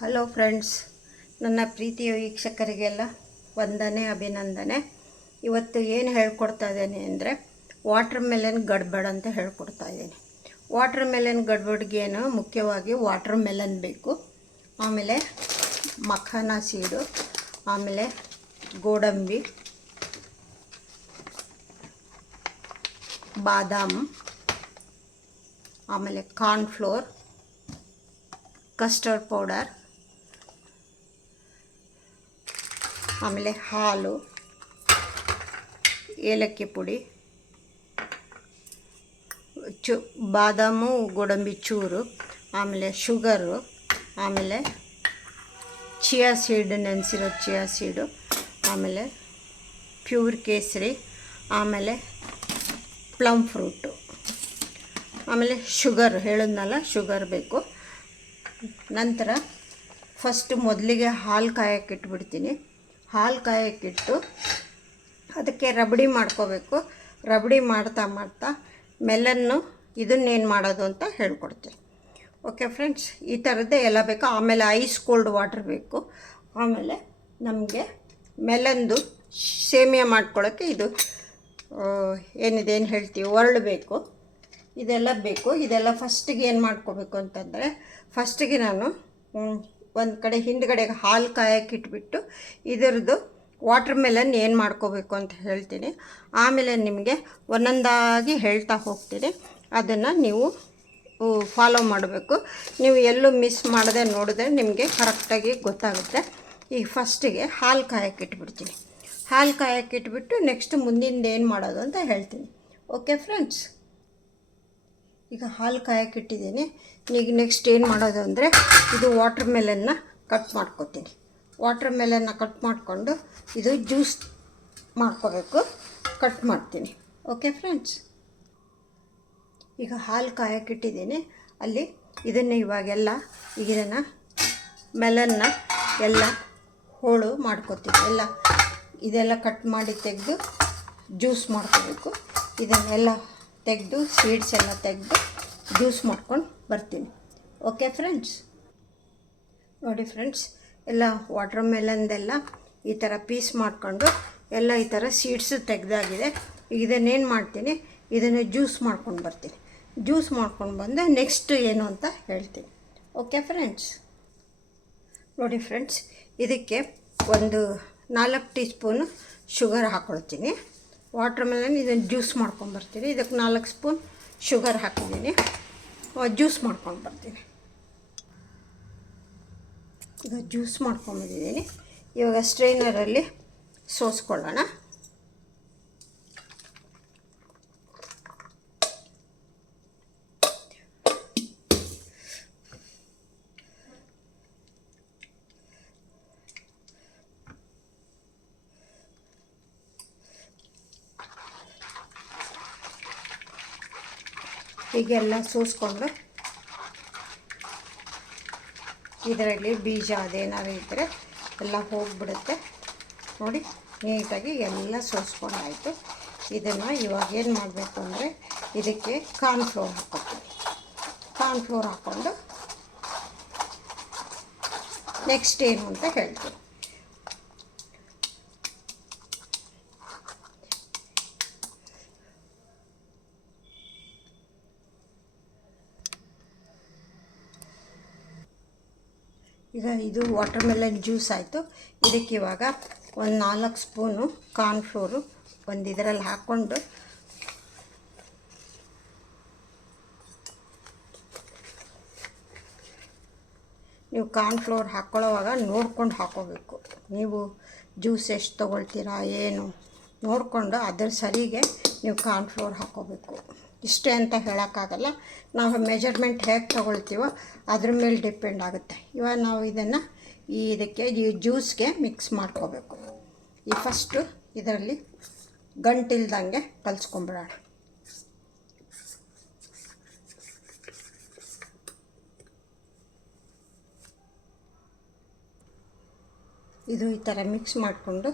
Hello friends, ನನ್ನ ಪ್ರೀತಿಯ ವೀಕ್ಷಕರಿಗೆಲ್ಲ ವಂದನೆ ಅಭಿನಂದನೆ. ಇವತ್ತು ಏನು ಹೇಳ್ಕೊಡ್ತಾ ಇದ್ದೇನೆ ಅಂದರೆ ವಾಟರ್ ಮೆಲನ್ ಗಡ್ಬಡ್ ಅಂತ ಹೇಳ್ಕೊಡ್ತಾ ಇದ್ದೀನಿ. ವಾಟರ್ ಮೆಲನ್ ಗಡ್ಬಡ್ಗೇನು ಮುಖ್ಯವಾಗಿ ವಾಟರ್ ಮೆಲನ್ ಬೇಕು, ಆಮೇಲೆ ಮಖಾನ ಸೀಡು, ಆಮೇಲೆ ಗೋಡಂಬಿ, ಬಾದಾಮ್, ಆಮೇಲೆ ಕಾರ್ನ್ಫ್ಲೋರ್, ಕಸ್ಟರ್ಡ್ ಪೌಡರ್, ಆಮೇಲೆ ಹಾಲು, ಏಲಕ್ಕಿ ಪುಡಿ, ಬಾದಾಮು ಗೋಡಂಬಿ ಚೂರು, ಆಮೇಲೆ ಶುಗರು, ಆಮೇಲೆ ಚಿಯಾ ಸೀಡ್, ನೆನೆಸಿರೋ ಚಿಯಾ ಸೀಡು, ಆಮೇಲೆ ಪ್ಯೂರ್ ಕೇಸರಿ, ಆಮೇಲೆ ಪ್ಲಮ್ ಫ್ರೂಟು, ಆಮೇಲೆ ಶುಗರ್ ಹೇಳಿದ್ನಲ್ಲ, ಶುಗರ್ ಬೇಕು. ನಂತರ ಫಸ್ಟ್ ಮೊದಲಿಗೆ ಹಾಲು ಕಾಯಕ್ಕಿಟ್ಬಿಡ್ತೀನಿ. ಹಾಲು ಕಾಯಕ್ಕಿಟ್ಟು ಅದಕ್ಕೆ ರಬಡಿ ಮಾಡ್ಕೋಬೇಕು. ರಬಡಿ ಮಾಡ್ತಾ ಮಾಡ್ತಾ ಮೆಲನ್ನು ಇದನ್ನೇನು ಮಾಡೋದು ಅಂತ ಹೇಳ್ಕೊಡ್ತೀನಿ. ಓಕೆ ಫ್ರೆಂಡ್ಸ್, ಈ ಥರದ್ದೇ ಎಲ್ಲ ಬೇಕು. ಆಮೇಲೆ ಐಸ್ ಕೋಲ್ಡ್ ವಾಟರ್ ಬೇಕು. ಆಮೇಲೆ ನಮಗೆ ಮೆಲನ್ದು ಸೇಮಿಯಾ ಮಾಡ್ಕೊಳ್ಳೋಕ್ಕೆ ಇದು ಏನು ಹೇಳ್ತೀವಿ, ಒರಳು ಬೇಕು. ಇದೆಲ್ಲ ಬೇಕು. ಇದೆಲ್ಲ ಫಸ್ಟಿಗೆ ಏನು ಮಾಡ್ಕೋಬೇಕು ಅಂತಂದರೆ, ಫಸ್ಟಿಗೆ ನಾನು ಒಂದು ಕಡೆ ಹಿಂದ್ಗಡೆಗೆ ಹಾಲು ಕಾಯಕ್ಕಿಟ್ಬಿಟ್ಟು ಇದರದ್ದು ವಾಟರ್ ಮೆಲನ್ ಏನು ಮಾಡ್ಕೋಬೇಕು ಅಂತ ಹೇಳ್ತೀನಿ. ಆಮೇಲೆ ನಿಮಗೆ ಒಂದೊಂದಾಗಿ ಹೇಳ್ತಾ ಹೋಗ್ತೀನಿ. ಅದನ್ನು ನೀವು ಫಾಲೋ ಮಾಡಬೇಕು. ನೀವು ಎಲ್ಲೂ ಮಿಸ್ ಮಾಡದೆ ನೋಡಿದ್ರೆ ನಿಮಗೆ ಕರೆಕ್ಟಾಗಿ ಗೊತ್ತಾಗುತ್ತೆ. ಈಗ ಫಸ್ಟಿಗೆ ಹಾಲು ಕಾಯಕ್ಕಿಟ್ಬಿಡ್ತೀನಿ. ಹಾಲು ಕಾಯಕ್ಕಿಟ್ಬಿಟ್ಟು ನೆಕ್ಸ್ಟ್ ಮುಂದಿಂದ ಏನು ಮಾಡೋದು ಅಂತ ಹೇಳ್ತೀನಿ. ಓಕೆ ಫ್ರೆಂಡ್ಸ್, ಈಗ ಹಾಲು ಕಾಯಕ್ಕಿಟ್ಟಿದ್ದೀನಿ. ಈಗ ನೆಕ್ಸ್ಟ್ ಏನು ಮಾಡೋದು ಅಂದರೆ, ಇದು ವಾಟರ್ ಮೆಲನ್ನ ಕಟ್ ಮಾಡ್ಕೊತೀನಿ. ವಾಟರ್ ಮೆಲನ್ನ ಕಟ್ ಮಾಡಿಕೊಂಡು ಇದು ಜ್ಯೂಸ್ ಮಾಡ್ಕೋಬೇಕು. ಕಟ್ ಮಾಡ್ತೀನಿ. ಓಕೆ ಫ್ರೆಂಡ್ಸ್, ಈಗ ಹಾಲು ಕಾಯಕ್ಕಿಟ್ಟಿದ್ದೀನಿ. ಅಲ್ಲಿ ಇದನ್ನು ಇವಾಗೆಲ್ಲ ಇದನ್ನು ಮೆಲನ್ನ ಎಲ್ಲ ಹೋಳು ಮಾಡ್ಕೋತೀನಿ. ಇದೆಲ್ಲ ಕಟ್ ಮಾಡಿ ತೆಗೆದು ಜ್ಯೂಸ್ ಮಾಡ್ಕೋಬೇಕು. ಇದನ್ನೆಲ್ಲ ತೆಗೆದು ಸೀಡ್ಸ್ ಎಲ್ಲ ತೆಗೆದು ಜ್ಯೂಸ್ ಮಾಡ್ಕೊಂಡು ಬರ್ತೀನಿ. ಓಕೆ ಫ್ರೆಂಡ್ಸ್, ನೋಡಿ ಫ್ರೆಂಡ್ಸ್, ಎಲ್ಲ ವಾಟರ್ ಮೆಲನ್ದೆಲ್ಲ ಈ ಥರ ಪೀಸ್ ಮಾಡಿಕೊಂಡು ಎಲ್ಲ ಈ ಥರ ಸೀಡ್ಸು ತೆಗೆದಾಗಿದೆ. ಇದನ್ನೇನು ಮಾಡ್ತೀನಿ, ಇದನ್ನು ಜ್ಯೂಸ್ ಮಾಡ್ಕೊಂಡು ಬರ್ತೀನಿ. ಜ್ಯೂಸ್ ಮಾಡ್ಕೊಂಡು ಬಂದು ನೆಕ್ಸ್ಟ್ ಏನು ಅಂತ ಹೇಳ್ತೀನಿ. ಓಕೆ ಫ್ರೆಂಡ್ಸ್, ನೋಡಿ ಫ್ರೆಂಡ್ಸ್, ಇದಕ್ಕೆ ಒಂದು 4 ಟೀ ಸ್ಪೂನು ಶುಗರ್ ಹಾಕ್ಕೊಳ್ತೀನಿ. ವಾಟರ್ ಮೆಲನ್ ಇದನ್ನು ಜ್ಯೂಸ್ ಮಾಡ್ಕೊಂಡು ಬರ್ತೀನಿ. ಇದಕ್ಕೆ 4 ಸ್ಪೂನ್ ಶುಗರ್ ಹಾಕಿದ್ದೀನಿ. ಜ್ಯೂಸ್ ಮಾಡ್ಕೊಂಡು ಬರ್ತೀನಿ. ಈಗ ಜ್ಯೂಸ್ ಮಾಡ್ಕೊಂಡ್ಬಂದಿದ್ದೀನಿ. ಇವಾಗ ಸ್ಟ್ರೈನರಲ್ಲಿ ಸೋಸ್ಕೊಳ್ಳೋಣ. ಹೀಗೆಲ್ಲ ಸೋಸ್ಕೊಂಡು ಇದರಲ್ಲಿ ಬೀಜ ಅದೇನಾದ್ರು ಇದ್ದರೆ ಎಲ್ಲ ಹೋಗಿಬಿಡುತ್ತೆ. ನೋಡಿ, ನೀಟಾಗಿ ಎಲ್ಲ ಸೋಸ್ಕೊಂಡಾಯಿತು. ಇದನ್ನು ಇವಾಗ ಏನು ಮಾಡಬೇಕು ಅಂದರೆ, ಇದಕ್ಕೆ ಕಾರ್ನ್ಫ್ಲೋರ್ ಹಾಕ್ಕೊತೀನಿ. ಕಾರ್ನ್ಫ್ಲೋರ್ ಹಾಕ್ಕೊಂಡು ನೆಕ್ಸ್ಟ್ ಏನು ಅಂತ ಹೇಳ್ತೀನಿ. ಈಗ ಇದು ವಾಟರ್ ಮೆಲನ್ ಜ್ಯೂಸ್ ಆಯಿತು. ಇದಕ್ಕೆ ಇವಾಗ ಒಂದು 4 ಸ್ಪೂನು ಕಾರ್ನ್ಫ್ಲೋರು ಒಂದು ಇದರಲ್ಲಿ ಹಾಕ್ಕೊಂಡು ನೀವು ಕಾರ್ನ್ಫ್ಲೋರ್ ಹಾಕ್ಕೊಳ್ಳೋವಾಗ ನೋಡ್ಕೊಂಡು ಹಾಕ್ಕೋಬೇಕು. ನೀವು ಜ್ಯೂಸ್ ಎಷ್ಟು ತೊಗೊಳ್ತೀರಾ ಏನು ನೋಡಿಕೊಂಡು ಅದರ ಸರಿಗೆ ನೀವು ಕಾರ್ನ್ಫ್ಲೋರ್ ಹಾಕ್ಕೋಬೇಕು. ಇಷ್ಟೇ ಅಂತ ಹೇಳೋಕ್ಕಾಗಲ್ಲ. ನಾವು ಮೆಜರ್ಮೆಂಟ್ ಹೇಗೆ ತೊಗೊಳ್ತೀವೋ ಅದ್ರ ಮೇಲೆ ಡಿಪೆಂಡ್ ಆಗುತ್ತೆ. ಇವಾಗ ನಾವು ಇದನ್ನು ಇದಕ್ಕೆ ಈ ಜ್ಯೂಸ್ಗೆ ಮಿಕ್ಸ್ ಮಾಡ್ಕೋಬೇಕು. ಈ ಫಸ್ಟು ಇದರಲ್ಲಿ ಗಂಟಿಲ್ದಂಗೆ ಕಲಿಸ್ಕೊಂಬಿಡೋಣ. ಇದು ಈ ಥರ ಮಿಕ್ಸ್ ಮಾಡಿಕೊಂಡು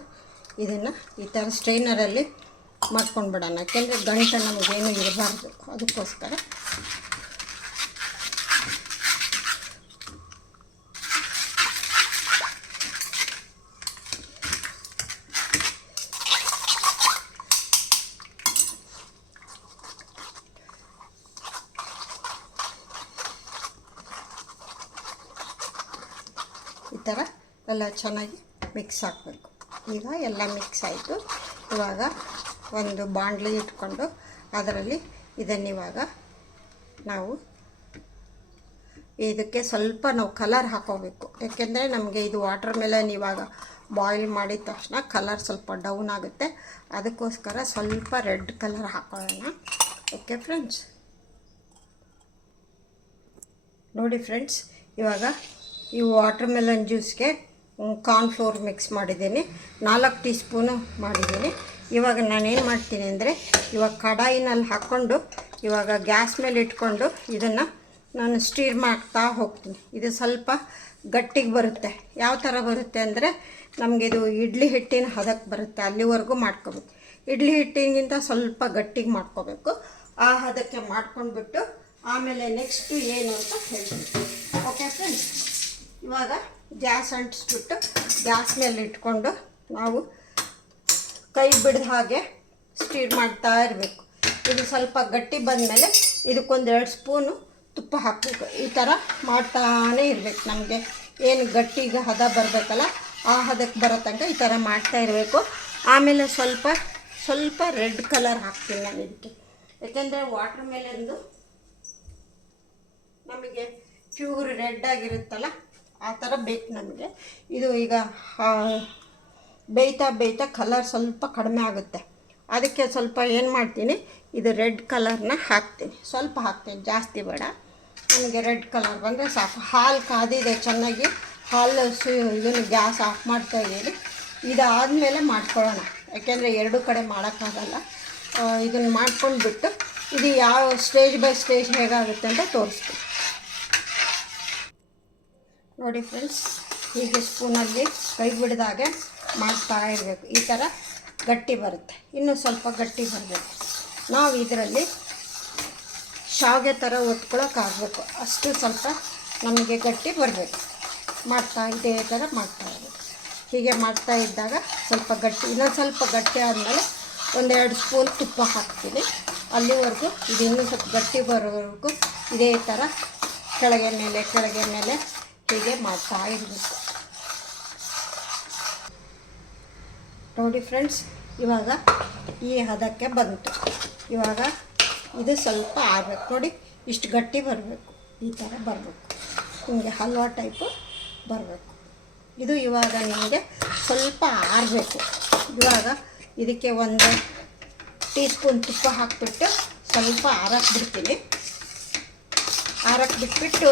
ಇದನ್ನು ಈ ಥರ ಸ್ಟ್ರೈನರಲ್ಲಿ ಮಾಡ್ಕೊಂಡು ಬಿಡೋಣ. ಯಾಕೆಂದರೆ ಗಂಟು ನಮಗೇನು ಇರಬಾರ್ದು, ಅದಕ್ಕೋಸ್ಕರ ಥರ ಎಲ್ಲ ಚೆನ್ನಾಗಿ ಮಿಕ್ಸ್ ಹಾಕಬೇಕು. ಈಗ ಎಲ್ಲ ಮಿಕ್ಸ್ ಆಯಿತು. ಇವಾಗ ಒಂದು ಬಾಣಲಿ ಇಟ್ಕೊಂಡು ಅದರಲ್ಲಿ ಇದನ್ನಿವಾಗ ನಾವು ಇದಕ್ಕೆ ಸ್ವಲ್ಪ ನಾವು ಕಲರ್ ಹಾಕೋಬೇಕು. ಯಾಕೆಂದರೆ ನಮಗೆ ಇದು ವಾಟರ್ ಮೆಲನ್ ಇವಾಗ ಬಾಯ್ಲ್ ಮಾಡಿದ ತಕ್ಷಣ ಕಲರ್ ಸ್ವಲ್ಪ ಡೌನ್ ಆಗುತ್ತೆ. ಅದಕ್ಕೋಸ್ಕರ ಸ್ವಲ್ಪ ರೆಡ್ ಕಲರ್ ಹಾಕೊಳ್ಳೋಣ. ಓಕೆ ಫ್ರೆಂಡ್ಸ್, ನೋಡಿ ಫ್ರೆಂಡ್ಸ್, ಇವಾಗ ಈ ವಾಟರ್ ಮೆಲನ್ ಜ್ಯೂಸ್ಗೆ ಕಾರ್ನ್ಫ್ಲೋರ್ ಮಿಕ್ಸ್ ಮಾಡಿದ್ದೀನಿ, 4 ಟೀ ಸ್ಪೂನು ಮಾಡಿದ್ದೀನಿ. ಇವಾಗ ನಾನೇನು ಮಾಡ್ತೀನಿ ಅಂದರೆ ಇವಾಗ ಕಡಾಯಿನಲ್ಲಿ ಹಾಕ್ಕೊಂಡು ಇವಾಗ ಗ್ಯಾಸ್ ಮೇಲೆ ಇಟ್ಕೊಂಡು ಇದನ್ನು ನಾನು ಸ್ಟೀರ್ ಮಾಡ್ತಾ ಹೋಗ್ತೀನಿ. ಇದು ಸ್ವಲ್ಪ ಗಟ್ಟಿಗೆ ಬರುತ್ತೆ. ಯಾವ ಥರ ಬರುತ್ತೆ ಅಂದರೆ ನಮಗಿದು ಇಡ್ಲಿ ಹಿಟ್ಟಿನ ಹದಕ್ಕೆ ಬರುತ್ತೆ, ಅಲ್ಲಿವರೆಗೂ ಮಾಡ್ಕೋಬೇಕು. ಇಡ್ಲಿ ಹಿಟ್ಟಿಗಿಂತ ಸ್ವಲ್ಪ ಗಟ್ಟಿಗೆ ಮಾಡ್ಕೋಬೇಕು. ಆ ಹದಕ್ಕೆ ಮಾಡ್ಕೊಂಡ್ಬಿಟ್ಟು ಆಮೇಲೆ ನೆಕ್ಸ್ಟು ಏನು ಅಂತ ಹೇಳ್ತೀನಿ. ಓಕೆ ಫ್ರೆಂಡ್ಸ್, ಇವಾಗ ಗ್ಯಾಸ್ ಅಂಟಿಸ್ಬಿಟ್ಟು ಗ್ಯಾಸ್ ಮೇಲೆ ಇಟ್ಕೊಂಡು ನಾವು ಕೈ ಬಿಡ್ದ ಹಾಗೆ ಸ್ಟೀರ್ ಮಾಡ್ತಾ ಇರಬೇಕು. ಇದು ಸ್ವಲ್ಪ ಗಟ್ಟಿ ಬಂದಮೇಲೆ ಇದಕ್ಕೊಂದು 2 ಸ್ಪೂನು ತುಪ್ಪ ಹಾಕಬೇಕು. ಈ ಥರ ಮಾಡ್ತಾನೇ ಇರಬೇಕು. ನಮಗೆ ಏನು ಗಟ್ಟಿಗೆ ಹದ ಬರಬೇಕಲ್ಲ, ಆ ಹದಕ್ಕೆ ಬರೋ ತನಕ ಈ ಥರ ಮಾಡ್ತಾ ಇರಬೇಕು. ಆಮೇಲೆ ಸ್ವಲ್ಪ ರೆಡ್ ಕಲರ್ ಹಾಕ್ತೀನಿ ನಾನು ಇದಕ್ಕೆ. ಯಾಕೆಂದರೆ ವಾಟರ್ ಮೆಲನ್ದು ನಮಗೆ ಪ್ಯೂರ್ ರೆಡ್ ಆಗಿರುತ್ತಲ್ಲ, ಆ ಥರ ಬೇಕು ನಮಗೆ. ಇದು ಈಗ ಬೇಯ್ತಾ ಕಲರ್ ಸ್ವಲ್ಪ ಕಡಿಮೆ ಆಗುತ್ತೆ. ಅದಕ್ಕೆ ಸ್ವಲ್ಪ ಏನು ಮಾಡ್ತೀನಿ, ಇದು ರೆಡ್ ಕಲರ್ನ ಹಾಕ್ತೀನಿ. ಸ್ವಲ್ಪ ಹಾಕ್ತೀನಿ, ಜಾಸ್ತಿ ಬೇಡ. ನನಗೆ ರೆಡ್ ಕಲರ್ ಬಂದರೆ ಸಾಕು. ಹಾಲು ಕಾದಿದೆ ಚೆನ್ನಾಗಿ. ಹಾಲು ಇದನ್ನು ಗ್ಯಾಸ್ ಆಫ್ ಮಾಡ್ತಾ ಇದ್ದೀನಿ. ಇದಾದಮೇಲೆ ಮಾಡ್ಕೊಳ್ಳೋಣ, ಯಾಕೆಂದರೆ 2 ಕಡೆ ಮಾಡೋಕ್ಕಾಗಲ್ಲ. ಇದನ್ನು ಮಾಡ್ಕೊಂಡ್ಬಿಟ್ಟು ಇದು ಯಾವ ಸ್ಟೇಜ್ ಬೈ ಸ್ಟೇಜ್ ಹೇಗಾಗುತ್ತೆ ಅಂತ ತೋರಿಸ್ತೀನಿ. ನೋಡಿ ಫ್ರೆಂಡ್ಸ್, ಹೀಗೆ ಸ್ಪೂನಲ್ಲಿ ಕೈ ಬಿಡ್ದಾಗೆ ಮಾಡ್ತಾ ಇರಬೇಕು. ಈ ಥರ ಗಟ್ಟಿ ಬರುತ್ತೆ. ಇನ್ನೂ ಸ್ವಲ್ಪ ಗಟ್ಟಿ ಬರಬೇಕು. ನಾವು ಇದರಲ್ಲಿ ಶಾವಿಗೆ ಥರ ಒತ್ಕೊಳ್ಳೋಕ್ಕಾಗಬೇಕು, ಅಷ್ಟು ಸ್ವಲ್ಪ ನಮಗೆ ಗಟ್ಟಿ ಬರಬೇಕು. ಇದೇ ಥರ ಮಾಡ್ತಾ ಇರಬೇಕು. ಹೀಗೆ ಮಾಡ್ತಾ ಇದ್ದಾಗ ಸ್ವಲ್ಪ ಗಟ್ಟಿ, ಇನ್ನೊಂದು ಸ್ವಲ್ಪ ಗಟ್ಟಿ ಆದಮೇಲೆ 1-2 ಸ್ಪೂನ್ ತುಪ್ಪ ಹಾಕ್ತೀನಿ. ಅಲ್ಲಿವರೆಗೂ ಇದು ಇನ್ನೂ ಸ್ವಲ್ಪ ಗಟ್ಟಿ ಬರೋವರೆಗೂ ಇದೇ ಥರ ಕೆಳಗೆ ಮೇಲೆ ಹೀಗೆ ಮಾಡ್ತಾ ಇರಬೇಕು. ನೋಡಿ ಫ್ರೆಂಡ್ಸ್, ಇವಾಗ ಈ ಹದಕ್ಕೆ ಬಂತು. ಇವಾಗ ಇದು ಸ್ವಲ್ಪ ಆರಬೇಕು. ನೋಡಿ, ಇಷ್ಟು ಗಟ್ಟಿ ಬರಬೇಕು. ಈ ಥರ ಬರಬೇಕು. ನಿಮಗೆ ಹಲ್ವಾ ಟೈಪು ಬರಬೇಕು. ಇದು ಇವಾಗ ನಿಮಗೆ ಸ್ವಲ್ಪ ಆರಬೇಕು. ಇವಾಗ ಇದಕ್ಕೆ 1 ಟೀ ಸ್ಪೂನ್ ತುಪ್ಪ ಹಾಕಿಬಿಟ್ಟು ಸ್ವಲ್ಪ ಆರಕ್ಕೆ ಬಿಡ್ತೀನಿ. ಆರಕ್ಕೆ ಬಿಟ್ಬಿಟ್ಟು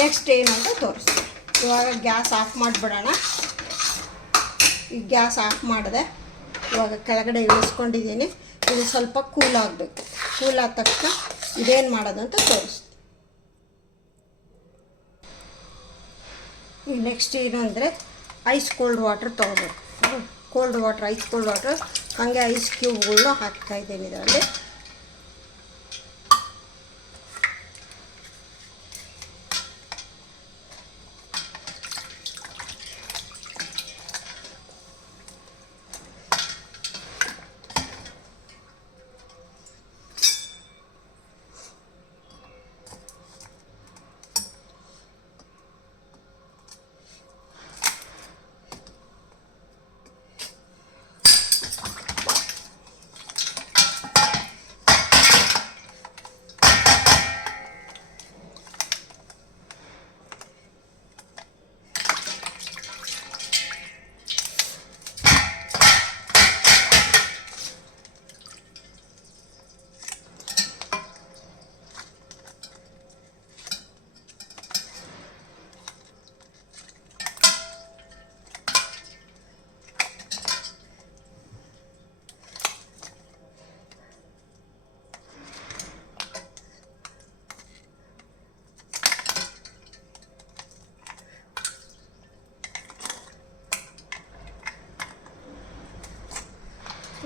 ನೆಕ್ಸ್ಟ್ ಏನು ಅಂತ ತೋರಿಸ್ತೀನಿ. ಇವಾಗ ಗ್ಯಾಸ್ ಆಫ್ ಮಾಡಿಬಿಡೋಣ. ಈಗ ಗ್ಯಾಸ್ ಆಫ್ ಮಾಡಿದೆ. ಇವಾಗ ಕೆಳಗಡೆ ಇಳಿಸ್ಕೊಂಡಿದ್ದೀನಿ. ಇದು ಸ್ವಲ್ಪ ಕೂಲ್ ಆಗಬೇಕು. ಕೂಲ್ ಆದ ತಕ್ಷಣ ಇದೇನು ಮಾಡೋದು ಅಂತ ತೋರಿಸ್ತೀನಿ. ಈಗ ನೆಕ್ಸ್ಟ್ ಏನು ಅಂದರೆ ಐಸ್ ಕೋಲ್ಡ್ ವಾಟರ್ ತೊಗೋಬೇಕು. ಐಸ್ ಕೋಲ್ಡ್ ವಾಟರ್ ಹಾಗೆ ಐಸ್ ಕ್ಯೂಬ್ಗಳನ್ನ ಹಾಕ್ತಾಯಿದ್ದೀನಿ ಇದರಲ್ಲಿ.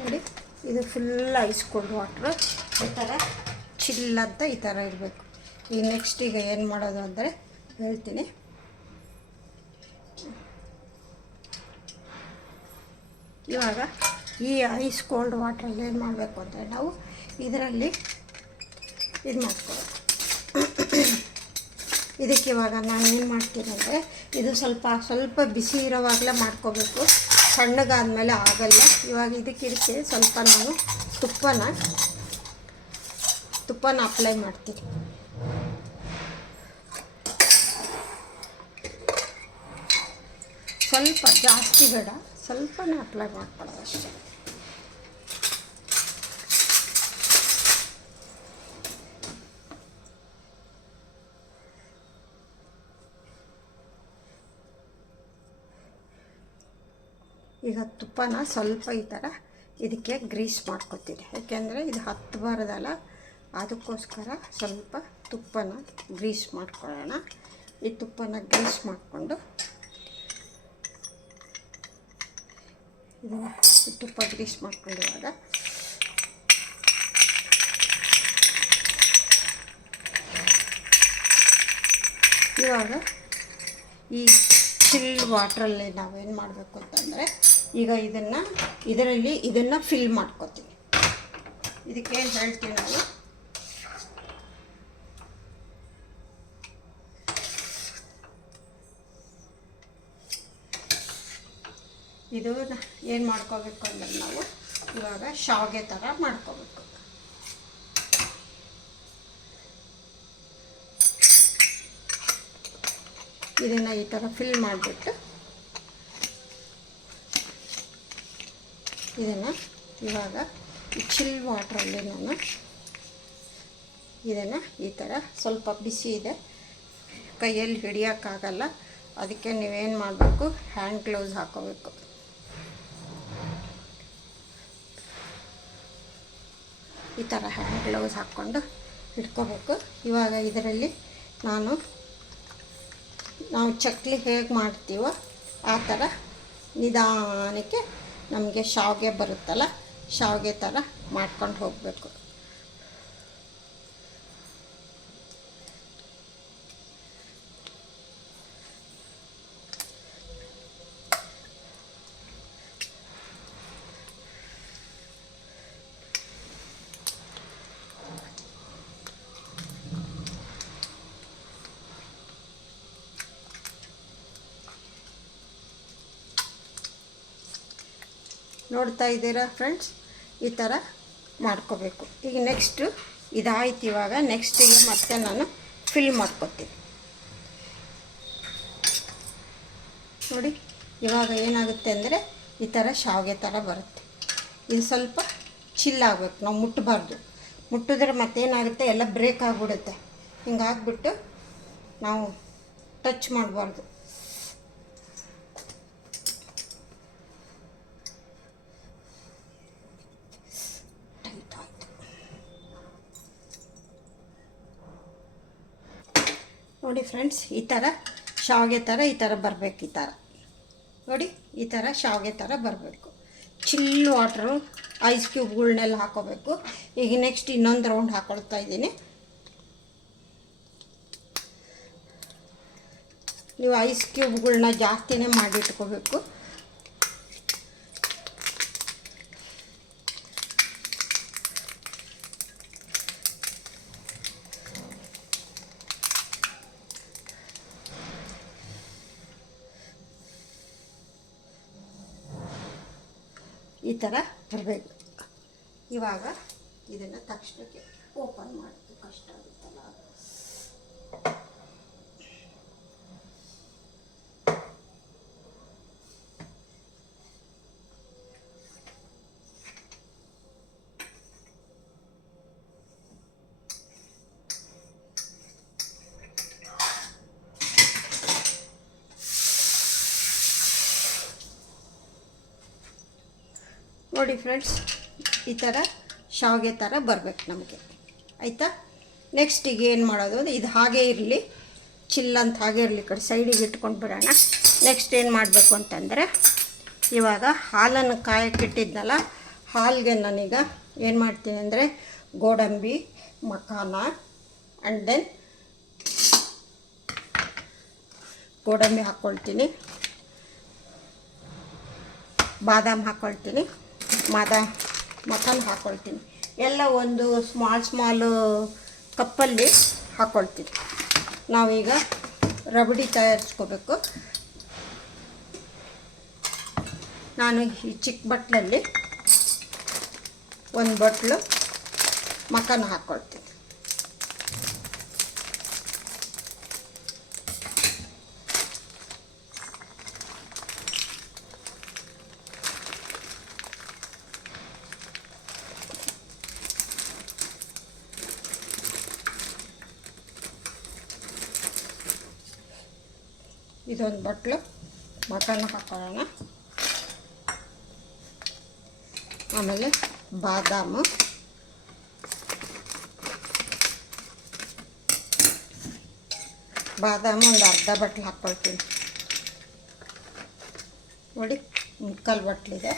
ನೋಡಿ, ಇದು ಫುಲ್ ಐಸ್ ಕೋಲ್ಡ್ ವಾಟ್ರ್. ಈ ಥರ ಚಿಲ್ ಅಂತ ಈ ಥರ ಇರಬೇಕು. ಈಗ ನೆಕ್ಸ್ಟ್ ಈಗ ಏನು ಮಾಡೋದು ಅಂದರೆ ಹೇಳ್ತೀನಿ. ಇವಾಗ ಈ ಐಸ್ ಕೋಲ್ಡ್ ವಾಟ್ರಲ್ಲಿ ಏನು ಮಾಡಬೇಕು ಅಂದರೆ ನಾವು ಇದರಲ್ಲಿ ಇದು ಮಾಡ್ಕೊಳ್ಳೋದು. ಇದಕ್ಕೆ ಇವಾಗ ನಾನು ಏನು ಮಾಡ್ತೀನಿ ಅಂದರೆ ಇದು ಸ್ವಲ್ಪ ಬಿಸಿ ಇರೋವಾಗಲೇ ಮಾಡ್ಕೋಬೇಕು, ತಣ್ಣಗಾದ್ಮೇಲೆ ಆಗಲ್ಲ. ಇವಾಗ ಇದಕ್ಕೆ ಸ್ವಲ್ಪ ನಾನು ತುಪ್ಪನ ಅಪ್ಲೈ ಮಾಡ್ತೀನಿ. ಸ್ವಲ್ಪ ಜಾಸ್ತಿ ಬೇಡ, ಸ್ವಲ್ಪನೇ ಅಪ್ಲೈ ಮಾಡ್ಕೊಳ್ಳೋದು ಅಷ್ಟೇ. ಈಗ ತುಪ್ಪನ ಸ್ವಲ್ಪ ಈ ಥರ ಇದಕ್ಕೆ ಗ್ರೀಸ್ ಮಾಡ್ಕೊತೀನಿ, ಯಾಕೆಂದರೆ ಇದು ಹತ್ತಬಾರ್ದಲ್ಲ, ಅದಕ್ಕೋಸ್ಕರ ಸ್ವಲ್ಪ ತುಪ್ಪನ ಗ್ರೀಸ್ ಮಾಡ್ಕೊಳ್ಳೋಣ. ಈ ತುಪ್ಪನ ಗ್ರೀಸ್ ಮಾಡಿಕೊಂಡು ಇದನ್ನು ತುಪ್ಪ ಗ್ರೀಸ್ ಮಾಡ್ಕೊಂಡಿರುವಾಗ ಇವಾಗ ಈ ಚಿಲ್ಡ್ ವಾಟ್ರಲ್ಲಿ ನಾವೇನು ಮಾಡಬೇಕು ಅಂತಂದರೆ ಈಗ ಇದನ್ನು ಫಿಲ್ ಮಾಡ್ಕೊತೀವಿ. ಇದಕ್ಕೇನು ಹೇಳ್ತೀವಿ ನಾವು, ಇದು ಏನು ಮಾಡ್ಕೋಬೇಕು ಅಂದರೆ ನಾವು ಇವಾಗ ಶಾವಿಗೆ ಥರ ಮಾಡ್ಕೋಬೇಕು. ಇದನ್ನು ಈ ಥರ ಫಿಲ್ ಮಾಡಿಬಿಟ್ಟು ಇದನ್ನು ಇವಾಗ ಚಿಲ್ ವಾಟ್ರಲ್ಲಿ ನಾನು ಇದನ್ನು ಈ ಥರ ಸ್ವಲ್ಪ ಬಿಸಿ ಇದೆ, ಕೈಯಲ್ಲಿ ಹಿಡಿಯೋಕ್ಕಾಗಲ್ಲ, ಅದಕ್ಕೆ ನೀವೇನು ಮಾಡಬೇಕು, ಹ್ಯಾಂಡ್ ಗ್ಲೌಸ್ ಹಾಕೋಬೇಕು. ಈ ಥರ ಹ್ಯಾಂಡ್ ಗ್ಲೌಸ್ ಹಾಕ್ಕೊಂಡು ಇಟ್ಕೋಬೇಕು. ಇವಾಗ ಇದರಲ್ಲಿ ನಾವು ಚಕ್ಲಿ ಹೇಗೆ ಮಾಡ್ತೀವೋ ಆ ಥರ ನಿಧಾನಕ್ಕೆ ನಮಗೆ ಶಾವಿಗೆ ಬರುತ್ತಲ್ಲ, ಶಾವಿಗೆ ಥರ ಮಾಡ್ಕೊಂಡು ಹೋಗಬೇಕು. ನೋಡ್ತಾ ಇದ್ದೀರಾ ಫ್ರೆಂಡ್ಸ್, ಈ ಥರ ಮಾಡ್ಕೋಬೇಕು. ಈಗ ನೆಕ್ಸ್ಟು ಇದಾಯ್ತು. ಇವಾಗ ನೆಕ್ಸ್ಟಿಗೆ ಮತ್ತೆ ನಾನು ಫಿಲ್ ಮಾಡ್ಕೊತೀನಿ. ನೋಡಿ ಇವಾಗ ಏನಾಗುತ್ತೆ ಅಂದರೆ ಈ ಥರ ಶಾವಿಗೆ ಥರ ಬರುತ್ತೆ. ಇದು ಸ್ವಲ್ಪ ಚಿಲ್ಲಾಗಬೇಕು, ನಾವು ಮುಟ್ಟಬಾರ್ದು. ಮುಟ್ಟಿದ್ರೆ ಮತ್ತೇನಾಗುತ್ತೆ, ಎಲ್ಲ ಬ್ರೇಕ್ ಆಗಿಬಿಡುತ್ತೆ. ಹಿಂಗಾಗ್ಬಿಟ್ಟು ನಾವು ಟಚ್ ಮಾಡಬಾರ್ದು. ನೋಡಿ ಫ್ರೆಂಡ್ಸ್, ಈ ಥರ ಶಾವಿಗೆ ಥರ ಈ ಥರ ಬರಬೇಕು. ಈ ಥರ ನೋಡಿ, ಈ ಥರ ಶಾವಿಗೆ ಥರ ಬರಬೇಕು. ಚಿಲ್ ವಾಟ್ರು ಐಸ್ ಕ್ಯೂಬ್ಗಳ್ನೆಲ್ಲ ಹಾಕೋಬೇಕು. ಈಗ ನೆಕ್ಸ್ಟ್ ಇನ್ನೊಂದು ರೌಂಡ್ ಹಾಕೊಳ್ತಾ ಇದ್ದೀನಿ. ನೀವು ಐಸ್ ಕ್ಯೂಬ್ಗಳ್ನ ಜಾಸ್ತಿನೇ ಮಾಡಿಟ್ಕೋಬೇಕು. ಈ ಥರ ಬರಬೇಕು. ಇವಾಗ ಇದನ್ನು ತಕ್ಷಣಕ್ಕೆ ಓಪನ್ ಮಾಡೋದು ಕಷ್ಟ ಆಗುತ್ತಲ್ಲ. ನೋಡಿ ಫ್ರೆಂಡ್ಸ್, ಈ ಥರ ಶಾವಿಗೆ ಥರ ಬರಬೇಕು ನಮಗೆ, ಆಯಿತಾ? ನೆಕ್ಸ್ಟ್ ಈಗ ಏನು ಮಾಡೋದು, ಇದು ಹಾಗೇ ಇರಲಿ, ಚಿಲ್ಲಂತ ಹಾಗೆ ಇರಲಿ, ಕಡೆ ಸೈಡಿಗೆ ಇಟ್ಕೊಂಡು ಬಿಡೋಣ. ನೆಕ್ಸ್ಟ್ ಏನು ಮಾಡಬೇಕು ಅಂತಂದರೆ, ಇವಾಗ ಹಾಲನ್ನು ಕಾಯಕ್ಕಿಟ್ಟಿದ್ನಲ್ಲ, ಹಾಲಿಗೆ ನಾನೀಗ ಏನು ಮಾಡ್ತೀನಿ ಅಂದರೆ ಗೋಡಂಬಿ, ಮಖಾನ ಆ್ಯಂಡ್ ದೆನ್ ಗೋಡಂಬಿ ಹಾಕ್ಕೊಳ್ತೀನಿ, ಬಾದಾಮ್ ಹಾಕ್ಕೊಳ್ತೀನಿ, ಮಖಾನ ಹಾಕ್ಕೊಳ್ತೀನಿ. ಎಲ್ಲ ಒಂದು ಸ್ಮಾಲ್ ಕಪ್ಪಲ್ಲಿ ಹಾಕ್ಕೊಳ್ತೀನಿ. ನಾವೀಗ ರಬಡಿ ತಯಾರಿಸ್ಕೋಬೇಕು. ನಾನು ಈ ಚಿಕ್ಕ ಬಟ್ಲಲ್ಲಿ ಒಂದು ಬಟ್ಲು ಮಖಾನ ಹಾಕ್ಕೊಳ್ತೀನಿ. ಇದೊಂದು ಬಟ್ಲು ಮಖಾನ ಹಾಕೊಳ್ಳೋಣ. ಆಮೇಲೆ ಬಾದಾಮು, ಒಂದು ಅರ್ಧ ಬಟ್ಲು ಹಾಕ್ಕೊಳ್ತೀನಿ. ನೋಡಿ, ಮುಕ್ಕಾಲು ಬಟ್ಲಿದೆ.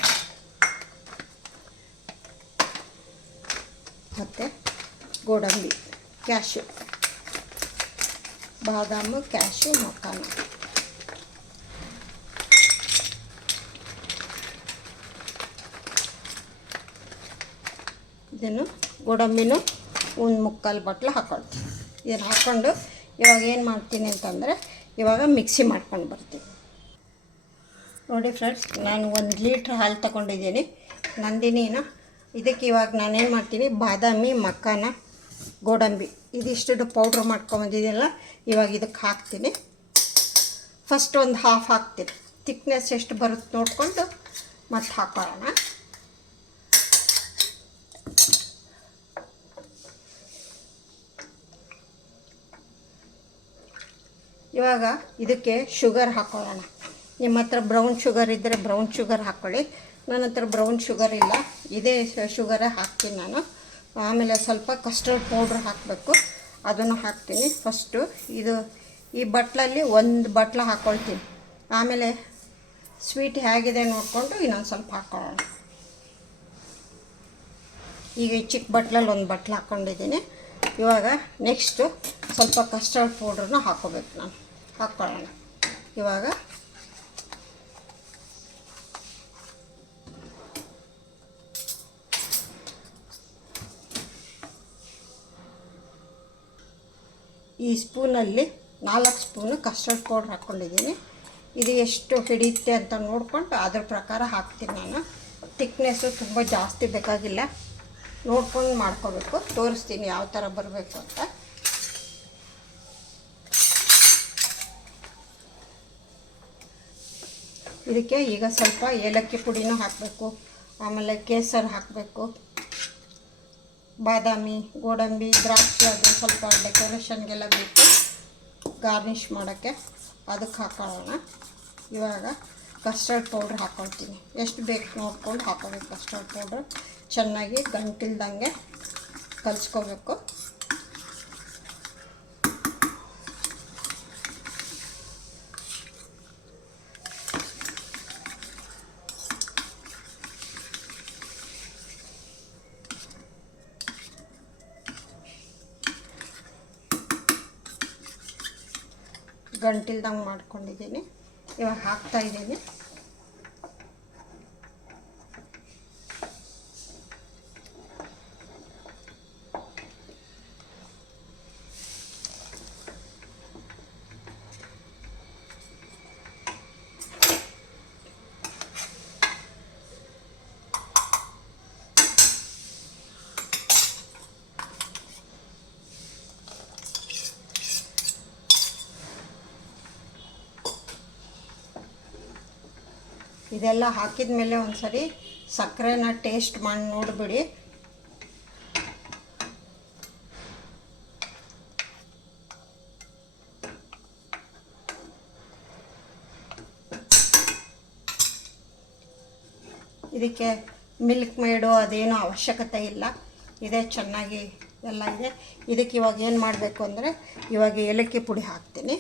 ಮತ್ತು ಗೋಡಂಬಿ, ಕ್ಯಾಶ್ಯೂ, ಬಾದಾಮು, ಕ್ಯಾಶ್ಯೂ, ಮಖಾನ. ಇದನ್ನು ಗೋಡಂಬಿನೂ ಒಂದು ಮುಕ್ಕಾಲು ಬಟ್ಲು ಹಾಕ್ಕೊಳ್ತೀನಿ. ಇದನ್ನು ಹಾಕ್ಕೊಂಡು ಇವಾಗ ಏನು ಮಾಡ್ತೀನಿ ಅಂತಂದರೆ ಇವಾಗ ಮಿಕ್ಸಿ ಮಾಡ್ಕೊಂಡು ಬರ್ತೀನಿ. ನೋಡಿ ಫ್ರೆಂಡ್ಸ್, ನಾನು 1 ಲೀಟ್ರ್ ಹಾಲು ತಗೊಂಡಿದ್ದೀನಿ ನಂದಿನಿನ. ಇದಕ್ಕೆ ಇವಾಗ ನಾನೇನು ಮಾಡ್ತೀನಿ, ಬಾದಾಮಿ, ಮಖಾನ, ಗೋಡಂಬಿ ಇದಿಷ್ಟು ಪೌಡ್ರ್ ಮಾಡ್ಕೊಂಬಂದಿದ್ದೀನಲ್ಲ, ಇವಾಗ ಇದಕ್ಕೆ ಹಾಕ್ತೀನಿ. ಫಸ್ಟ್ ಒಂದು ಹಾಫ್ ಹಾಕ್ತೀನಿ. ತಿಕ್ನೆಸ್ ಎಷ್ಟು ಬರುತ್ತೆ ನೋಡಿಕೊಂಡು ಮತ್ತೆ ಹಾಕೊಳ್ಳೋಣ. ಇವಾಗ ಇದಕ್ಕೆ ಶುಗರ್ ಹಾಕ್ಕೊಳ್ಳೋಣ. ನಿಮ್ಮ ಹತ್ರ ಬ್ರೌನ್ ಶುಗರ್ ಇದ್ದರೆ ಬ್ರೌನ್ ಶುಗರ್ ಹಾಕ್ಕೊಳ್ಳಿ. ನನ್ನ ಹತ್ರ ಬ್ರೌನ್ ಶುಗರ್ ಇಲ್ಲ, ಇದೇ ಶುಗರೇ ಹಾಕ್ತೀನಿ ನಾನು. ಆಮೇಲೆ ಸ್ವಲ್ಪ ಕಸ್ಟರ್ಡ್ ಪೌಡ್ರ್ ಹಾಕಬೇಕು, ಅದನ್ನು ಹಾಕ್ತೀನಿ. ಫಸ್ಟು ಈ ಬಟ್ಲಲ್ಲಿ 1 ಬಟ್ಲು ಹಾಕ್ಕೊಳ್ತೀನಿ. ಆಮೇಲೆ ಸ್ವೀಟ್ ಹೇಗಿದೆ ನೋಡಿಕೊಂಡು ಇನ್ನೊಂದು ಸ್ವಲ್ಪ ಹಾಕ್ಕೊಳ್ಳೋಣ. ಈಗ ಈ ಚಿಕ್ಕ ಬಟ್ಲಲ್ಲಿ 1 ಬಟ್ಲು ಹಾಕ್ಕೊಂಡಿದ್ದೀನಿ. ಇವಾಗ ನೆಕ್ಸ್ಟು ಸ್ವಲ್ಪ ಕಸ್ಟರ್ಡ್ ಪೌಡ್ರನ್ನ ಹಾಕ್ಕೋಬೇಕು. ನಾನು ಹಾಕ್ಕೊಳ್ಳೋಣ. ಇವಾಗ ಈ ಸ್ಪೂನಲ್ಲಿ 4 ಸ್ಪೂನು ಕಸ್ಟರ್ಡ್ ಪೌಡ್ರ್ ಹಾಕ್ಕೊಂಡಿದ್ದೀನಿ. ಇದು ಎಷ್ಟು ಹಿಡಿಯುತ್ತೆ ಅಂತ ನೋಡಿಕೊಂಡು ಅದ್ರ ಪ್ರಕಾರ ಹಾಕ್ತೀನಿ ನಾನು. ತಿಕ್ನೆಸ್ಸು ತುಂಬ ಜಾಸ್ತಿ ಬೇಕಾಗಿಲ್ಲ, ನೋಡ್ಕೊಂಡು ಮಾಡ್ಕೋಬೇಕು. ತೋರಿಸ್ತೀನಿ ಯಾವ ಥರ ಬರಬೇಕು ಅಂತ. ಇದಕ್ಕೆ ಈಗ ಸ್ವಲ್ಪ ಏಲಕ್ಕಿ ಪುಡಿನೂ ಹಾಕಬೇಕು, ಆಮೇಲೆ ಕೇಸರ್ ಹಾಕಬೇಕು, ಬಾದಾಮಿ, ಗೋಡಂಬಿ, ದ್ರಾಕ್ಷಿ ಅದು ಸ್ವಲ್ಪ ಡೆಕೋರೇಷನ್ಗೆಲ್ಲ ಬೇಕು, ಗಾರ್ನಿಷ್ ಮಾಡೋಕ್ಕೆ, ಅದಕ್ಕೆ ಹಾಕೊಳ್ಳೋಣ. ಇವಾಗ ಕಸ್ಟರ್ಡ್ ಪೌಡ್ರ್ ಹಾಕ್ಕೊಳ್ತೀನಿ. ಎಷ್ಟು ಬೇಕು ನೋಡ್ಕೊಂಡು ಹಾಕೋಬೇಕು. ಕಸ್ಟರ್ಡ್ ಪೌಡ್ರ್ ಚೆನ್ನಾಗಿ ಗಂಟಿಲ್ದಂಗೆ ಕಲಿಸ್ಕೋಬೇಕು. ಗಂಟಿಲ್ದಂಗೆ ಮಾಡ್ಕೊಂಡಿದ್ದೀನಿ. ಇವಾಗ ಹಾಕ್ತಾಯಿದ್ದೀನಿ. ಇದೆಲ್ಲ ಹಾಕಿದ ಮೇಲೆ ಒಂದು ಸರಿ ಸಕ್ಕರೆನ ಟೇಸ್ಟ್ ಮಾಡಿ ನೋಡಿಬಿಡಿ. ಇದಕ್ಕೆ ಮಿಲ್ಕ್ ಮೇಡು ಅದೇನೂ ಅವಶ್ಯಕತೆ ಇಲ್ಲ, ಇದೇ ಚೆನ್ನಾಗಿ ಎಲ್ಲ ಇದೆ. ಇದಕ್ಕೆ ಇವಾಗ ಏನು ಮಾಡಬೇಕು ಅಂದರೆ ಇವಾಗ ಏಲಕ್ಕಿ ಪುಡಿ ಹಾಕ್ತೀನಿ.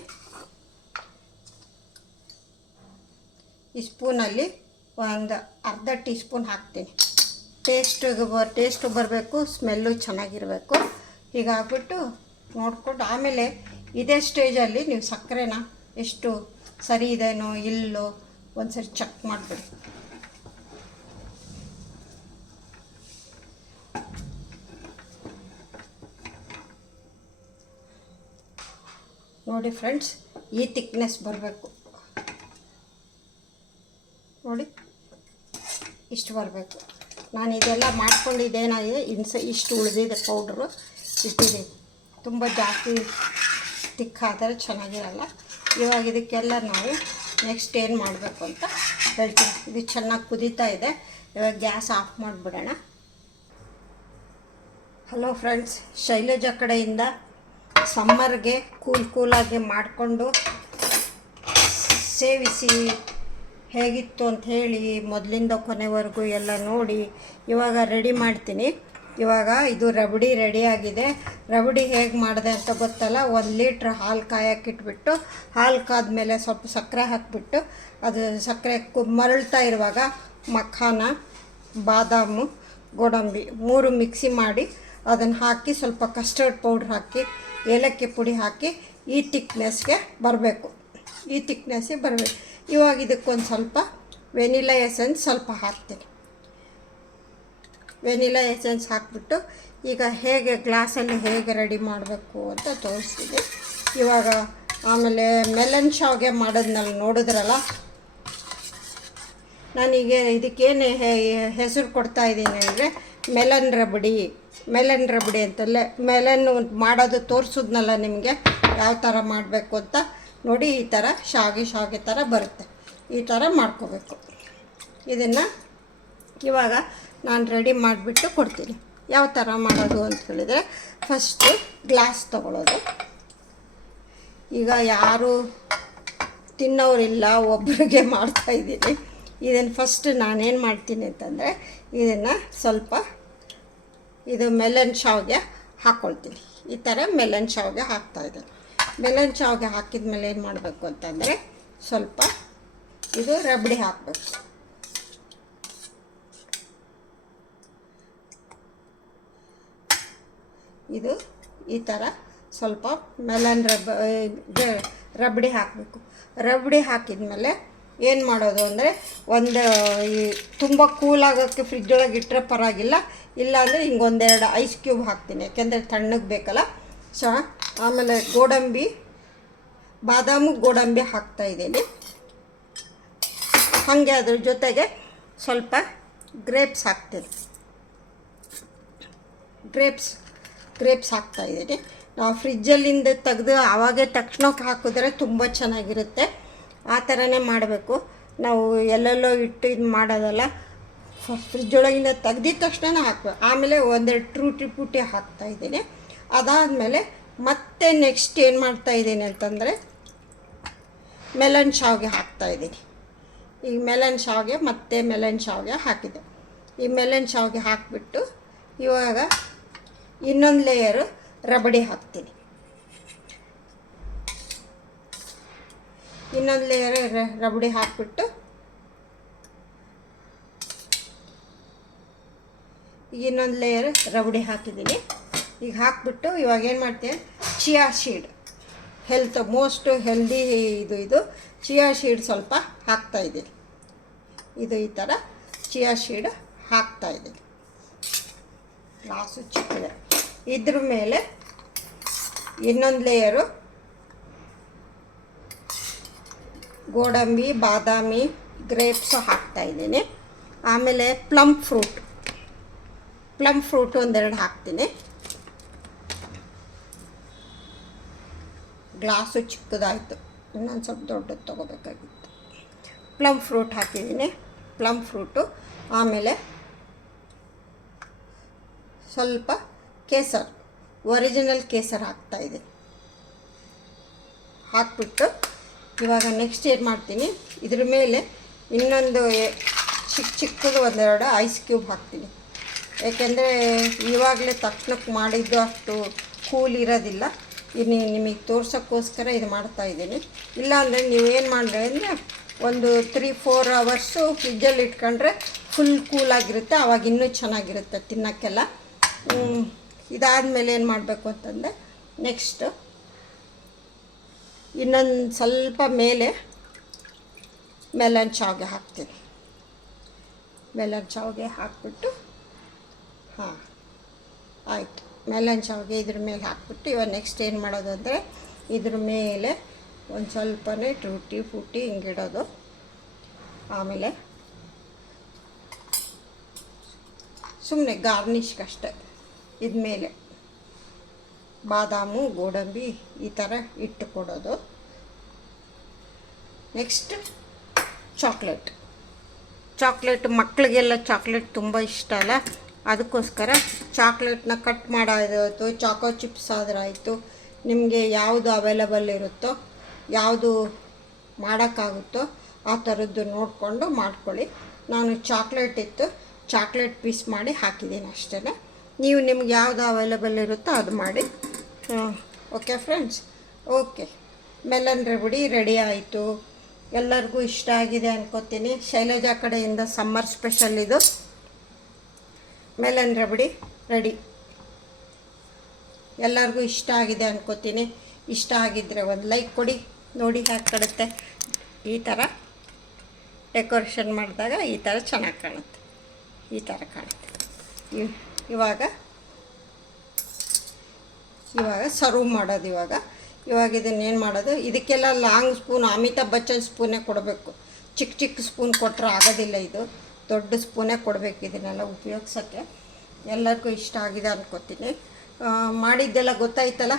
ಈ ಸ್ಪೂನಲ್ಲಿ ಒಂದು ಅರ್ಧ ಟೀ ಸ್ಪೂನ್ ಹಾಕ್ತೀನಿ. ಟೇಸ್ಟು ಬರಬೇಕು, ಸ್ಮೆಲ್ಲು ಚೆನ್ನಾಗಿರಬೇಕು. ಈಗ ಹಾಕ್ಬಿಟ್ಟು ನೋಡಿಕೊಂಡು ಆಮೇಲೆ ಇದೇ ಸ್ಟೇಜಲ್ಲಿ ನೀವು ಸಕ್ಕರೆನ ಎಷ್ಟು ಸರಿ ಇದೆನೋ ಇಲ್ಲೋ ಒಂದು ಸರಿ ಚೆಕ್ ಮಾಡಿಬಿಡಿ. ನೋಡಿ ಫ್ರೆಂಡ್ಸ್, ಈ ಥಿಕ್ನೆಸ್ ಬರಬೇಕು ನೋಡಿ, ಇಷ್ಟು ಬರಬೇಕು. ನಾನು ಇದೆಲ್ಲ ಮಾಡ್ಕೊಂಡಿದ್ದೇನಾಗಿದೆ, ಇಷ್ಟು ಉಳಿದಿದೆ ಪೌಡ್ರು, ಇಷ್ಟಿದೆ. ತುಂಬ ಜಾಸ್ತಿ ತಿಕ್ಕಾದರೆ ಚೆನ್ನಾಗಿರಲ್ಲ. ಇವಾಗ ಇದಕ್ಕೆಲ್ಲ ನಾವು ನೆಕ್ಸ್ಟ್ ಏನು ಮಾಡಬೇಕು ಅಂತ ಹೇಳ್ತೀನಿ. ಇದು ಚೆನ್ನಾಗಿ ಕುದೀತಾ ಇದೆ. ಇವಾಗ ಗ್ಯಾಸ್ ಆಫ್ ಮಾಡಿಬಿಡೋಣ. ಹಲೋ ಫ್ರೆಂಡ್ಸ್, ಶೈಲಜಾ ಕಡೆಯಿಂದ ಸಮ್ಮರ್ಗೆ ಕೂಲಾಗಿ ಮಾಡಿಕೊಂಡು ಸೇವಿಸಿ ಹೇಗಿತ್ತು ಅಂತ ಹೇಳಿ ಮೊದಲಿಂದ ಕೊನೆವರೆಗೂ ಎಲ್ಲ ನೋಡಿ ಇವಾಗ ರೆಡಿ ಮಾಡ್ತೀನಿ. ಇವಾಗ ಇದು ರಬಡಿ ರೆಡಿಯಾಗಿದೆ. ರಬಡಿ ಹೇಗೆ ಮಾಡಿದೆ ಅಂತ ಗೊತ್ತಲ್ಲ. 1 ಲೀಟ್ರ್ ಹಾಲು ಕಾಯಕ್ಕಿಟ್ಬಿಟ್ಟು, ಹಾಲು ಕಾದ್ಮೇಲೆ ಸ್ವಲ್ಪ ಸಕ್ಕರೆ ಹಾಕಿಬಿಟ್ಟು, ಅದು ಸಕ್ಕರೆ ಮರಳ್ತಾ ಇರುವಾಗ ಮಖಾನ, ಬಾದಾಮು, ಗೋಡಂಬಿ 3 ಮಿಕ್ಸಿ ಮಾಡಿ ಅದನ್ನು ಹಾಕಿ, ಸ್ವಲ್ಪ ಕಸ್ಟರ್ಡ್ ಪೌಡ್ರ್ ಹಾಕಿ, ಏಲಕ್ಕಿ ಪುಡಿ ಹಾಕಿ ಈ ಥಿಕ್ನೆಸ್ಗೆ ಬರಬೇಕು. ಇವಾಗ ಇದಕ್ಕೊಂದು ಸ್ವಲ್ಪ ವೆನಿಲಾ ಎಸೆನ್ಸ್ ಸ್ವಲ್ಪ ಹಾಕ್ತೀನಿ. ವೆನಿಲಾ ಎಸೆನ್ಸ್ ಹಾಕಿಬಿಟ್ಟು ಈಗ ಹೇಗೆ ಗ್ಲಾಸಲ್ಲಿ ಹೇಗೆ ರೆಡಿ ಮಾಡಬೇಕು ಅಂತ ತೋರಿಸ್ತೀನಿ. ಇವಾಗ ಆಮೇಲೆ ಮೆಲನ್ ಶಾವಿಗೆ ಮಾಡೋದ್ನಲ್ಲಿ ನೋಡಿದ್ರಲ್ಲ, ನಾನೀಗ ಇದಕ್ಕೇನು ಹೆಸರು ಕೊಡ್ತಾ ಇದ್ದೀನಿ ಅಂದರೆ ಮೆಲನ್ ರಬಡಿ ಅಂತಲ್ಲೇ ಮೆಲನ್ ಮಾಡೋದು ತೋರಿಸಿದ್ನಲ್ಲ ನಿಮಗೆ, ಯಾವ ಥರ ಮಾಡಬೇಕು ಅಂತ ನೋಡಿ. ಈ ಥರ ಶಾವಿಗೆ ಥರ ಬರುತ್ತೆ. ಈ ಥರ ಮಾಡ್ಕೋಬೇಕು. ಇದನ್ನು ಇವಾಗ ನಾನು ರೆಡಿ ಮಾಡಿಬಿಟ್ಟು ಕೊಡ್ತೀನಿ. ಯಾವ ಥರ ಮಾಡೋದು ಅಂತ ಹೇಳಿದರೆ, ಫಸ್ಟು ಗ್ಲಾಸ್ ತೊಗೊಳ್ಳೋದು. ಈಗ ಯಾರು ತಿನ್ನೋರಿಲ್ಲ, ಒಬ್ಬರಿಗೆ ಮಾಡ್ತಾಯಿದ್ದೀನಿ. ಇದನ್ನು ಫಸ್ಟ್ ನಾನೇನು ಮಾಡ್ತೀನಿ ಅಂತಂದರೆ, ಇದನ್ನು ಸ್ವಲ್ಪ ಇದು ಮೆಲನ್ ಶಾವಿಗೆ ಹಾಕ್ಕೊಳ್ತೀನಿ. ಈ ಥರ ಮೆಲನ್ ಶಾವಿಗೆ ಹಾಕ್ತಾಯಿದ್ದೀನಿ. ಮೆಲನ್ ಶಾವಿಗೆ ಹಾಕಿದ ಮೇಲೆ ಏನು ಮಾಡಬೇಕು ಅಂತಂದರೆ, ಸ್ವಲ್ಪ ಇದು ರಬಡಿ ಹಾಕಬೇಕು. ಇದು ಈ ಥರ ಸ್ವಲ್ಪ ಮೆಲನ್ ರಬಡಿ ಹಾಕಬೇಕು. ರಬಡಿ ಹಾಕಿದ ಮೇಲೆ ಏನು ಮಾಡೋದು ಅಂದರೆ, ತುಂಬ ಕೂಲಾಗೋಕ್ಕೆ ಫ್ರಿಜ್ ಒಳಗೆ ಇಟ್ಟರೆ ಪರವಾಗಿಲ್ಲ, ಇಲ್ಲಾಂದರೆ ಹಿಂಗೆ 1-2 ಐಸ್ ಕ್ಯೂಬ್ ಹಾಕ್ತೀನಿ, ಯಾಕೆಂದರೆ ತಣ್ಣಗೆ ಬೇಕಲ್ಲ. ಸೊ ಆಮೇಲೆ ಬಾದಾಮು ಗೋಡಂಬಿ ಹಾಕ್ತಾಯಿದ್ದೀನಿ. ಹಾಗೆ ಅದ್ರ ಜೊತೆಗೆ ಸ್ವಲ್ಪ ಗ್ರೇಪ್ಸ್ ಹಾಕ್ತೀನಿ. ಗ್ರೇಪ್ಸ್ ಹಾಕ್ತಾಯಿದ್ದೀನಿ. ನಾವು ಫ್ರಿಜ್ಜಲ್ಲಿಂದ ತೆಗೆದು ಆವಾಗೇ ತಕ್ಷಣಕ್ಕೆ ಹಾಕಿದ್ರೆ ತುಂಬ ಚೆನ್ನಾಗಿರುತ್ತೆ. ಆ ಥರನೇ ಮಾಡಬೇಕು. ನಾವು ಎಲ್ಲೆಲ್ಲೋ ಇಟ್ಟು ಇದು ಮಾಡೋದಲ್ಲ, ಫ್ರಿಜ್ ಒಳಗಿಂದ ತೆಗ್ದಿದ ತಕ್ಷಣ ಹಾಕಬೇಕು. ಆಮೇಲೆ 1-2 ಟೂಟಿ ಪೂಟಿ ಹಾಕ್ತಾಯಿದ್ದೀನಿ. ಅದಾದಮೇಲೆ ಮತ್ತೆ ನೆಕ್ಸ್ಟ್ ಏನು ಮಾಡ್ತಾಯಿದ್ದೀನಿ ಅಂತಂದರೆ, ಮೆಲನ್ ಶಾವಿಗೆ ಹಾಕ್ತಾಯಿದ್ದೀನಿ. ಈಗ ಮೆಲನ್ ಶಾವಿಗೆ ಹಾಕಿದೆ. ಈ ಮೆಲನ್ ಶಾವಿಗೆ ಹಾಕಿಬಿಟ್ಟು ಇವಾಗ ಇನ್ನೊಂದು ಲೇಯರು ರಬಡಿ ಹಾಕ್ತೀನಿ. ಇನ್ನೊಂದು ಲೇಯರ್ ರಬಡಿ ಹಾಕಿಬಿಟ್ಟು ಇನ್ನೊಂದು ಲೇಯರ್ ರಬಡಿ ಹಾಕಿದ್ದೀನಿ. ಈಗ ಹಾಕಿಬಿಟ್ಟು ಇವಾಗ ಏನು ಮಾಡ್ತೀನಿ, ಚಿಯಾ ಸೀಡ್, ಮೋಸ್ಟ್ ಹೆಲ್ದಿ ಇದು ಚಿಯಾ ಸೀಡ್ ಸ್ವಲ್ಪ ಹಾಕ್ತಾಯಿದ್ದೀನಿ. ಇದು ಈ ಥರ ಚಿಯಾ ಸೀಡ್ ಹಾಕ್ತಾಯಿದ್ದೀನಿ. ಗ್ಲಾಸು ಚಿಕ್ಕದೆ. ಇದ್ರ ಮೇಲೆ ಇನ್ನೊಂದು ಲೇಯರು ಗೋಡಂಬಿ, ಬಾದಾಮಿ, ಗ್ರೇಪ್ಸು ಹಾಕ್ತಾಯಿದ್ದೀನಿ. ಆಮೇಲೆ ಪ್ಲಮ್ ಫ್ರೂಟ್ 1-2 ಹಾಕ್ತೀನಿ. ಗ್ಲಾಸು ಚಿಕ್ಕದಾಯಿತು, ಇನ್ನೊಂದು ಸ್ವಲ್ಪ ದೊಡ್ಡದು ತೊಗೋಬೇಕಾಗಿತ್ತು. ಪ್ಲಮ್ ಫ್ರೂಟ್ ಹಾಕಿದ್ದೀನಿ. ಆಮೇಲೆ ಸ್ವಲ್ಪ ಒರಿಜಿನಲ್ ಕೇಸರ್ ಹಾಕ್ತಾಯಿದ್ದೀನಿ. ಹಾಕ್ಬಿಟ್ಟು ಇವಾಗ ನೆಕ್ಸ್ಟ್ ಏನು ಮಾಡ್ತೀನಿ, ಇದ್ರ ಮೇಲೆ ಇನ್ನೊಂದು ಚಿಕ್ಕದು 1-2 ಐಸ್ ಕ್ಯೂಬ್ ಹಾಕ್ತೀನಿ. ಏಕೆಂದರೆ ಇವಾಗಲೇ ತಕ್ಷಣಕ್ಕೆ ಮಾಡಿದ್ದು ಅಷ್ಟು ಕೂಲ್ ಇರೋದಿಲ್ಲ. ಇನ್ನು ನಿಮಗೆ ತೋರ್ಸೋಕ್ಕೋಸ್ಕರ ಇದು ಮಾಡ್ತಾಯಿದ್ದೀನಿ. ಇಲ್ಲಾಂದರೆ ನೀವೇನು ಮಾಡಿದ್ರೆ ಅಂದರೆ, ಒಂದು 3-4 ಅವರ್ಸು ಫ್ರಿಜ್ಜಲ್ಲಿ ಇಟ್ಕೊಂಡ್ರೆ ಫುಲ್ ಕೂಲಾಗಿರುತ್ತೆ. ಆವಾಗ ಇನ್ನೂ ಚೆನ್ನಾಗಿರುತ್ತೆ ತಿನ್ನೋಕ್ಕೆಲ್ಲ. ಇದಾದಮೇಲೆ ಏನು ಮಾಡಬೇಕು ಅಂತಂದರೆ, ನೆಕ್ಸ್ಟು ಇನ್ನೊಂದು ಸ್ವಲ್ಪ ಮೇಲೆ ಮೆಲನ್ ಶಾವಿಗೆ ಹಾಕ್ತೀನಿ. ಹಾಕ್ಬಿಟ್ಟು ಆಯಿತು. ಮೆಲನ್ ಶಾವಿಗೆ ಇದ್ರ ಮೇಲೆ ಹಾಕ್ಬಿಟ್ಟು ಇವಾಗ ನೆಕ್ಸ್ಟ್ ಏನು ಮಾಡೋದು ಅಂದರೆ, ಇದ್ರ ಮೇಲೆ ಒಂದು ಸ್ವಲ್ಪನೇ ಟೂಟಿ ಫೂಟಿ ಹಿಂಗಿಡೋದು. ಆಮೇಲೆ ಸುಮ್ಮನೆ ಗಾರ್ನಿಷ್ಗಷ್ಟೆ ಇದ್ಮೇಲೆ ಬಾದಾಮು ಗೋಡಂಬಿ ಈ ಥರ ಇಟ್ಟು ಕೊಡೋದು. ನೆಕ್ಸ್ಟ್ ಚಾಕ್ಲೇಟ್ ಮಕ್ಕಳಿಗೆಲ್ಲ ಚಾಕ್ಲೇಟ್ ತುಂಬ ಇಷ್ಟ ಅಲ್ಲ, ಅದಕ್ಕೋಸ್ಕರ ಚಾಕ್ಲೇಟ್ನ ಕಟ್ ಮಾಡೋದಾಯಿತು, ಚಾಕೋ ಚಿಪ್ಸ್ ಆದ್ರಾಯಿತು, ನಿಮಗೆ ಯಾವುದು ಅವೈಲಬಲ್ ಇರುತ್ತೋ, ಯಾವುದು ಮಾಡೋಕ್ಕಾಗುತ್ತೋ ಆ ಥರದ್ದು ನೋಡಿಕೊಂಡು ಮಾಡ್ಕೊಳ್ಳಿ. ನಾನು ಚಾಕ್ಲೇಟ್ ಇತ್ತು, ಚಾಕ್ಲೇಟ್ ಪೀಸ್ ಮಾಡಿ ಹಾಕಿದ್ದೀನಿ ಅಷ್ಟೇ. ನೀವು ನಿಮ್ಗೆ ಯಾವುದು ಅವೈಲಬಲ್ ಇರುತ್ತೋ ಅದು ಮಾಡಿ. Okay friends, okay, melon rabri ready ಆಯಿತು. ಎಲ್ಲರಿಗೂ ಇಷ್ಟ ಆಗಿದೆ ಅನ್ಕೋತೀನಿ. ಶೈಲಜಾ ಕಡೆಯಿಂದ ಸಮ್ಮರ್ ಸ್ಪೆಷಲ್ ಇದು ಮೆಲನ್ ರಬಡಿ ರೆಡಿ. ಎಲ್ಲರಿಗೂ ಇಷ್ಟ ಆಗಿದೆ ಅನ್ಕೋತೀನಿ. ಇಷ್ಟ ಆಗಿದ್ದರೆ ಒಂದು ಲೈಕ್ ಕೊಡಿ. ನೋಡಿ ಹೇಗೆ ಕಾಣುತ್ತೆ, ಈ ಥರ ಡೆಕೋರೇಷನ್ ಮಾಡಿದಾಗ ಈ ಥರ ಚೆನ್ನಾಗಿ ಕಾಣುತ್ತೆ, ಈ ಥರ ಕಾಣುತ್ತೆ. ಇವಾಗ ಸರ್ವ್ ಮಾಡೋದು. ಇವಾಗ ಇದನ್ನೇನು ಮಾಡೋದು, ಇದಕ್ಕೆಲ್ಲ ಲಾಂಗ್ ಸ್ಪೂನ್, ಅಮಿತಾಬ್ ಬಚ್ಚನ್ ಸ್ಪೂನೇ ಕೊಡಬೇಕು. ಚಿಕ್ಕ ಸ್ಪೂನ್ ಕೊಟ್ಟರೆ ಆಗೋದಿಲ್ಲ, ಇದು ದೊಡ್ಡ ಸ್ಪೂನೇ ಕೊಡಬೇಕು ಇದನ್ನೆಲ್ಲ ಉಪಯೋಗಿಸೋಕ್ಕೆ. ಎಲ್ಲರಿಗೂ ಇಷ್ಟ ಆಗಿದೆ ಅನ್ಕೋತೀನಿ. ಮಾಡಿದ್ದೆಲ್ಲ ಗೊತ್ತಾಯ್ತಲ್ಲ,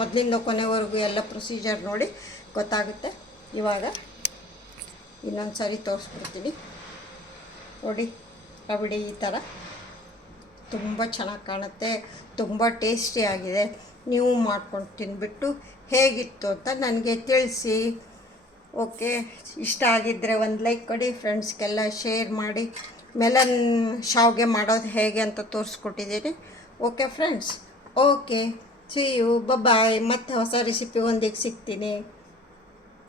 ಮೊದಲಿಂದ ಕೊನೆವರೆಗೂ ಎಲ್ಲ ಪ್ರೊಸೀಜರ್ ನೋಡಿ ಗೊತ್ತಾಗುತ್ತೆ. ಇವಾಗ ಇನ್ನೊಂದು ಸಾರಿ ತೋರಿಸ್ಬಿಡ್ತೀನಿ ನೋಡಿ. ರಬಡಿ ಈ ಥರ ತುಂಬ ಚೆನ್ನಾಗಿ ಕಾಣುತ್ತೆ, ತುಂಬ ಟೇಸ್ಟಿಯಾಗಿದೆ. ನೀವು ಮಾಡ್ಕೊಂಡು ತಿಂದುಬಿಟ್ಟು ಹೇಗಿತ್ತು ಅಂತ ನನಗೆ ತಿಳಿಸಿ. ಓಕೆ, ಇಷ್ಟ ಆಗಿದ್ದರೆ ಒಂದು ಲೈಕ್ ಕೊಡಿ, ಫ್ರೆಂಡ್ಸ್ಗೆಲ್ಲ ಶೇರ್ ಮಾಡಿ. ಮೆಲನ್ ಶಾವಿಗೆ ಮಾಡೋದು ಹೇಗೆ ಅಂತ ತೋರಿಸ್ಕೊಟ್ಟಿದ್ದೀನಿ. Okay friends, okay, see you, bye. ಮತ್ತೆ ಹೊಸ ರೆಸಿಪಿ ಒಂದಿಗೆ ಸಿಗ್ತೀನಿ.